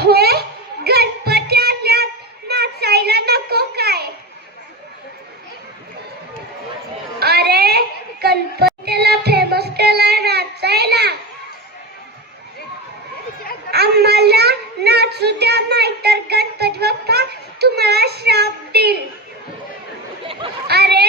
अहो गणपती आल्यात नाचायला नको काय? अरे गणपतीला फेमस केलाय नाचायला. आम्हाला नाचू द्या नाहीतर गणपती बाप्पा तुम्हाला श्राप देईल. अरे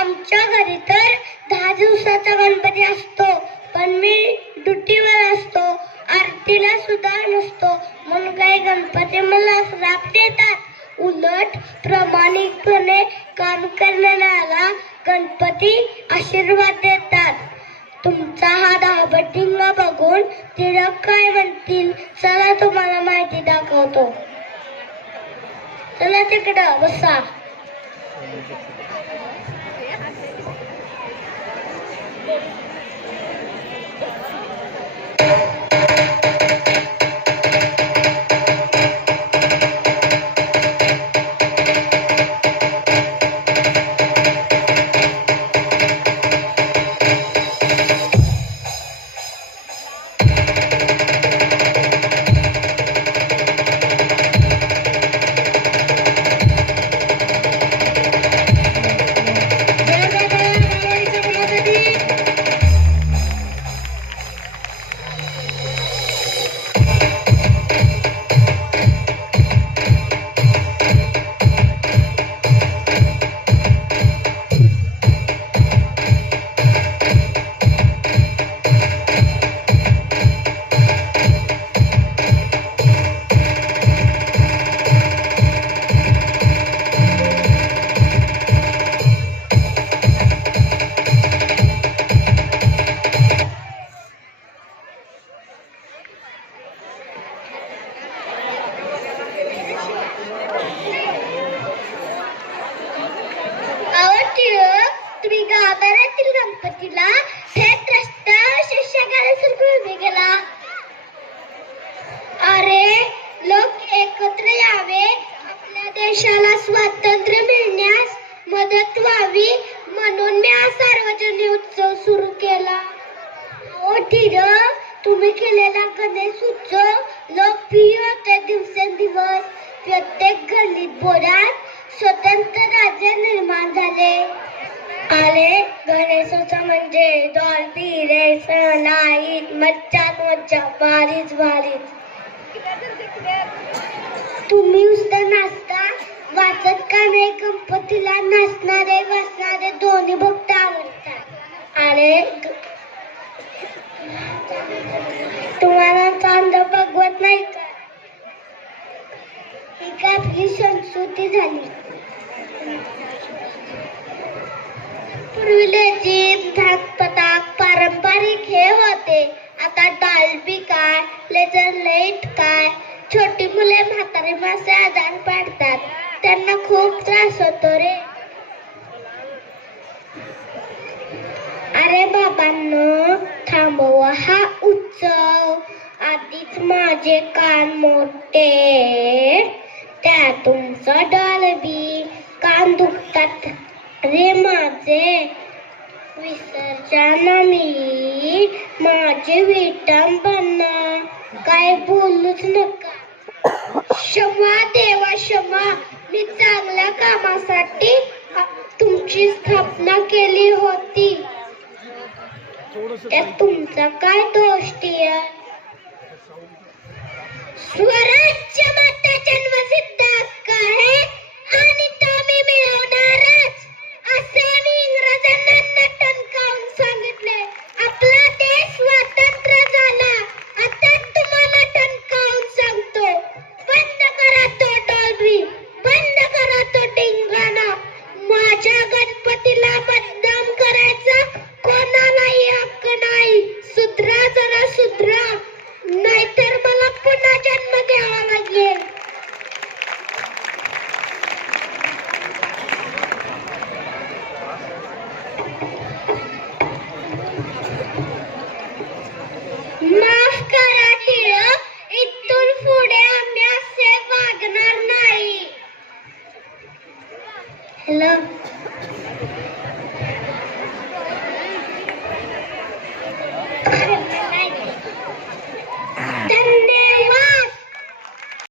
आमच्या घरी तर 10 दिवसाचा गणपती असतो, पण मी ड्युटीवर असतो, आरतीला सुद्धा नसतो, म्हणून काही गणपती मला श्राप देतात. उलट प्रामाणिकपणे काम करणाऱ्याला गणपती आशीर्वाद देतात. तुमचा हा धाबटिंगा बघून तिळक काय म्हणतील, चला तुम्हाला माहिती दाखवतो. चला तिकडं बसा. तुम्ही गाभाऱ्यातील गणपतीला थेट रस्त्यावर शिष्यासारखं उभे केला. अरे लोक एकत्र यावे, आपल्या देशाला स्वातंत्र्य मिळण्यास मदत व्हावी म्हणून मी हा सार्वजनिक उत्सव सुरू केला. हो धीर, तुम्ही केलेला गणेश उत्सव लोकप्रिय होते. दिवसेंदिवस प्रत्येक गल्लीत बोरात स्वतंत्र राज्य निर्माण झाले. अरे गणेशोत्सव म्हणजे डॉल्बी रेसन लाईट मज्जा मज्जा भारीच भारीच. तुम्ही नुसतं नाचता वाचत का नाही? गणपतीला नाचणारे वाचणारे दोन्ही भक्त आवडतात. अरे तुम्हाला चांद बघवत नाही का? ही का आपली संस्कृती झाली. पूर्वी लेझीम धाकपटाक पारंपरिक खेळ होते. आता डॉल्बी काय, लेझर लाईट काय. छोटी मुले म्हातारी माणसे आजारी पडतात, त्यांना खूप त्रास होतो रे. अरे बाबांनो थांबवा हा उत्सव. आधीच माझे कान मोठे, त्या तुमचा डॉल्बी, कान दुखतात रे माझे. विसर्जन मी माझे विटंबना, काय बोलूच नका. क्षमा देवा क्षमा, मी चांगल्या कामासाठी तुमची स्थापना केली होती, त्यात तुमचा काय दोष? स्वराज्य माता जन्मसिद्ध हक्क आहे आणि तो मी मिळवणारच, असे मी इंग्रजांना टणकावून सांगितले. आपला देश स्वतंत्र झाला, आता तुम्हाला टणकावून सांगतो. बंद करा तो डॉल्बी, बंद करा तो धिंगाणा. माझ्या गणपतीला बदनाम करायचा कोणालाही हक्क नाही. सुधरा.